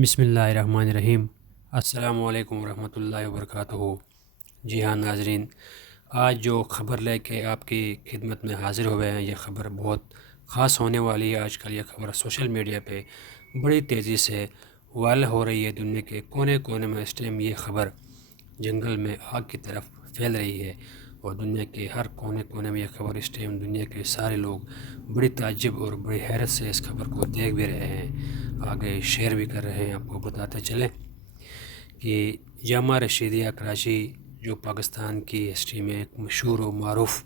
بسم اللہ الرحمن الرحیم۔ السلام علیکم ورحمۃ اللہ وبرکاتہ۔ جی ہاں ناظرین، آج جو خبر لے کے آپ کی خدمت میں حاضر ہوئے ہیں، یہ خبر بہت خاص ہونے والی ہے۔ آج کل یہ خبر سوشل میڈیا پہ بڑی تیزی سے وائرل ہو رہی ہے۔ دنیا کے کونے کونے میں اس ٹائم یہ خبر جنگل میں آگ کی طرف پھیل رہی ہے، اور دنیا کے ہر کونے کونے میں یہ خبر اس ٹائم دنیا کے سارے لوگ بڑی تعجب اور بڑی حیرت سے اس خبر کو دیکھ بھی رہے ہیں، آگے شیئر بھی کر رہے ہیں۔ آپ کو بتاتے چلیں کہ جامعہ رشیدیہ کراچی جو پاکستان کی ہسٹری میں ایک مشہور و معروف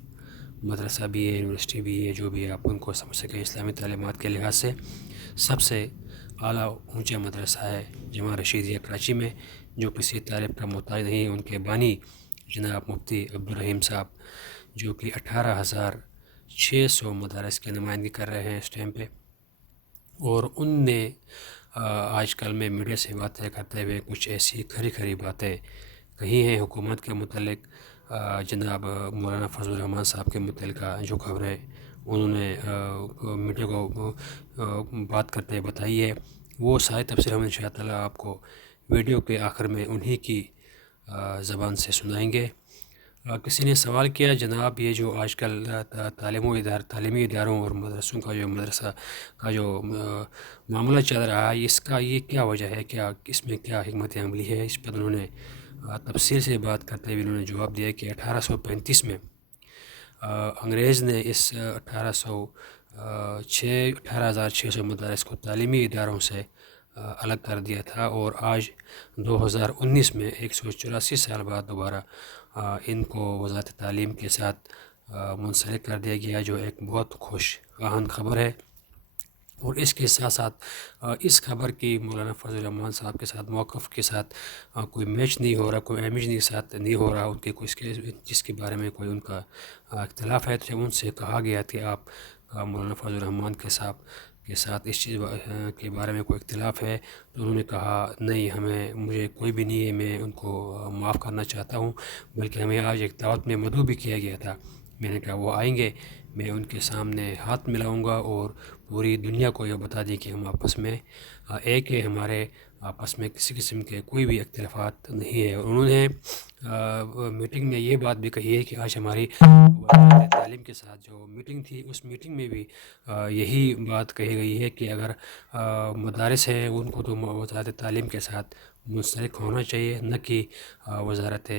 مدرسہ بھی ہے، یونیورسٹی بھی ہے، جو بھی آپ ان کو سمجھ سکیں، اسلامی تعلیمات کے لحاظ سے سب سے اعلیٰ اونچا مدرسہ ہے جامعہ رشیدیہ کراچی میں، جو کسی طالب کا محتاج نہیں۔ ان کے بانی جناب مفتی عبدالرحیم صاحب، جو کہ 18,600 مدارس کی نمائندگی کر رہے ہیں اس ٹائم پہ، اور ان نے آج کل میں میڈیا سے باتیں کرتے ہوئے کچھ ایسی کھری کھری باتیں کہی ہیں حکومت کے متعلق۔ جناب مولانا فضل الرحمان صاحب کے متعلق جو خبریں انہوں نے میڈیا کو بات کرتے بتائی ہے، وہ ساری تفصیل ہم انشاء اللہ آپ کو ویڈیو کے آخر میں انہی کی زبان سے سنائیں گے۔ کسی نے سوال کیا، جناب یہ جو آج کل تعلیمی اداروں اور مدرسوں کا جو مدرسہ کا جو معاملہ چل رہا ہے، اس کا یہ کیا وجہ ہے، کیا اس میں کیا حکمت عملی ہے؟ اس پر انہوں نے تفصیل سے بات کرتے ہوئے انہوں نے جواب دیا کہ 1835 میں انگریز نے اس 18,600 مدارس کو تعلیمی اداروں سے الگ کر دیا تھا، اور آج 2019 میں 184 سال بعد دوبارہ ان کو وزارت تعلیم کے ساتھ منسلک کر دیا گیا، جو ایک بہت خوش آہن خبر ہے۔ اور اس کے ساتھ ساتھ اس خبر کی مولانا فضل الرحمان صاحب کے ساتھ موقف کے ساتھ کوئی میچ نہیں ہو رہا، کوئی اہمیت کے ساتھ نہیں ہو رہا، ان کے کوئی جس کے بارے میں کوئی ان کا اختلاف ہے، تو جب ان سے کہا گیا کہ آپ مولانا فضل الرحمان کے ساتھ اس چیز کے بارے میں کوئی اختلاف ہے، تو انہوں نے کہا نہیں، مجھے کوئی بھی نہیں ہے، میں ان کو معاف کرنا چاہتا ہوں، بلکہ ہمیں آج ایک دعوت میں مدعو بھی کیا گیا تھا۔ میں نے کہا وہ آئیں گے، میں ان کے سامنے ہاتھ ملاؤں گا اور پوری دنیا کو یہ بتا دیں کہ ہم آپس میں ایک ہے، ہمارے آپس میں کسی قسم کے کوئی بھی اختلافات نہیں ہے۔ اور انہوں نے میٹنگ میں یہ بات بھی کہی ہے کہ آج ہماری وزارت تعلیم کے ساتھ جو میٹنگ تھی، اس میٹنگ میں بھی یہی بات کہی گئی ہے کہ اگر مدارس ہیں ان کو تو وزارت تعلیم کے ساتھ منسلک ہونا چاہیے، نہ کہ وزارت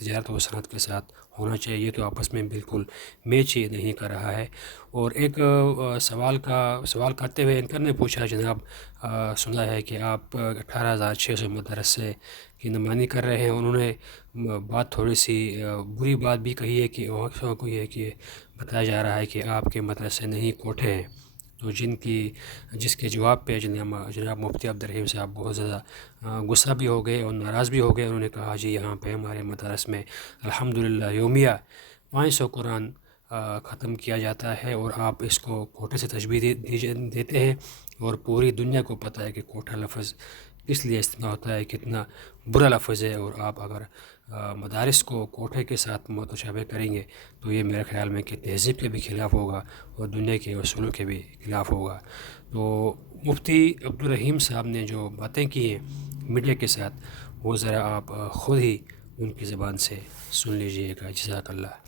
تجارت و صنعت کے ساتھ ہونا چاہیے۔ یہ تو آپس میں بالکل میچ ہی نہیں کر رہا ہے۔ اور ایک سوال کرتے ہوئے اینکر نے پوچھا، جناب سنا ہے کہ آپ 18,600 مدرسے کی نمائندگی کر رہے ہیں۔ انہوں نے بات تھوڑی سی بری بات بھی کہی ہے کہ کو یہ کہ بتایا جا رہا ہے کہ آپ کے مدرسے نہیں کوٹھے ہیں، تو جس کے جواب پہ جناب مفتی عبدالرحیم صاحب بہت زیادہ غصہ بھی ہو گئے اور ناراض بھی ہو گئے۔ انہوں نے کہا جی یہاں پہ ہمارے مدارس میں الحمدللہ یومیہ 500 قرآن ختم کیا جاتا ہے، اور آپ اس کو کوٹھے سے تشبیہ دیتے ہیں، اور پوری دنیا کو پتہ ہے کہ کوٹھا لفظ کس لیے استعمال ہوتا ہے، کتنا برا لفظ ہے، اور آپ اگر مدارس کو کوٹھے کے ساتھ متشابہ کریں گے تو یہ میرے خیال میں کہ تہذیب کے بھی خلاف ہوگا اور دنیا کے اصولوں کے بھی خلاف ہوگا۔ تو مفتی عبدالرحیم صاحب نے جو باتیں کی ہیں میڈیا کے ساتھ، وہ ذرا آپ خود ہی ان کی زبان سے سن لیجئے گا۔ جزاک اللہ۔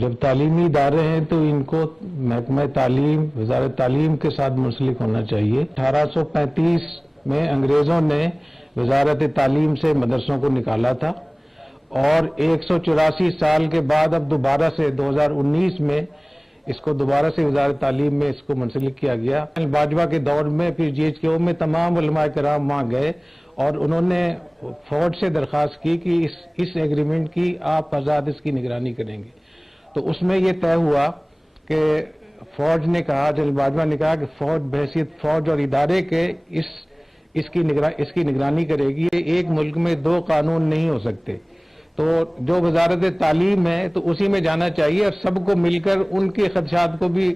جب تعلیمی ادارے ہیں تو ان کو محکمہ تعلیم، وزارت تعلیم کے ساتھ منسلک ہونا چاہیے۔ 1835 میں انگریزوں نے وزارت تعلیم سے مدرسوں کو نکالا تھا، اور 184 سال کے بعد اب دوبارہ سے 2019 میں اس کو دوبارہ سے وزارت تعلیم میں اس کو منسلک کیا گیا۔ باجوہ کے دور میں پھر جی ایچ کے او میں تمام علماء کرام وہاں گئے، اور انہوں نے فوج سے درخواست کی کہ اس ایگریمنٹ کی آپ حضرات اس کی نگرانی کریں گے۔ تو اس میں یہ طے ہوا کہ فوج نے کہا، جنرل باجوہ نے کہا کہ فوج بحیثیت فوج اور ادارے کے اس کی نگرانی کرے گی۔ ایک ملک میں دو قانون نہیں ہو سکتے، تو جو وزارت تعلیم ہے تو اسی میں جانا چاہیے، اور سب کو مل کر ان کے خدشات کو بھی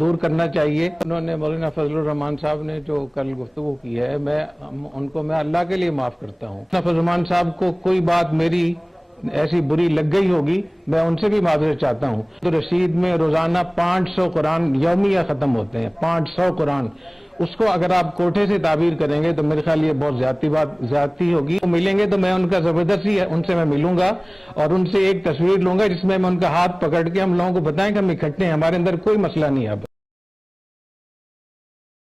دور کرنا چاہیے۔ انہوں نے مولانا فضل الرحمان صاحب نے جو کل گفتگو کی ہے، ان کو میں اللہ کے لیے معاف کرتا ہوں۔ مولانا فضل الرحمان صاحب کو کوئی بات میری ایسی بری لگ گئی ہوگی، میں ان سے بھی معذرت چاہتا ہوں۔ تو رشید میں روزانہ 500 قرآن یومیہ ختم ہوتے ہیں، 500 قرآن، اس کو اگر آپ کوٹھے سے تعبیر کریں گے تو میرے خیال یہ بہت زیادتی ہوگی. وہ ملیں گے تو میں ان کا زبردستی ان سے میں ملوں گا اور ان سے ایک تصویر لوں گا جس میں ان کا ہاتھ پکڑ کے ہم لوگوں کو بتائیں کہ ہم اکٹھے ہیں, ہمارے اندر کوئی مسئلہ نہیں ہے.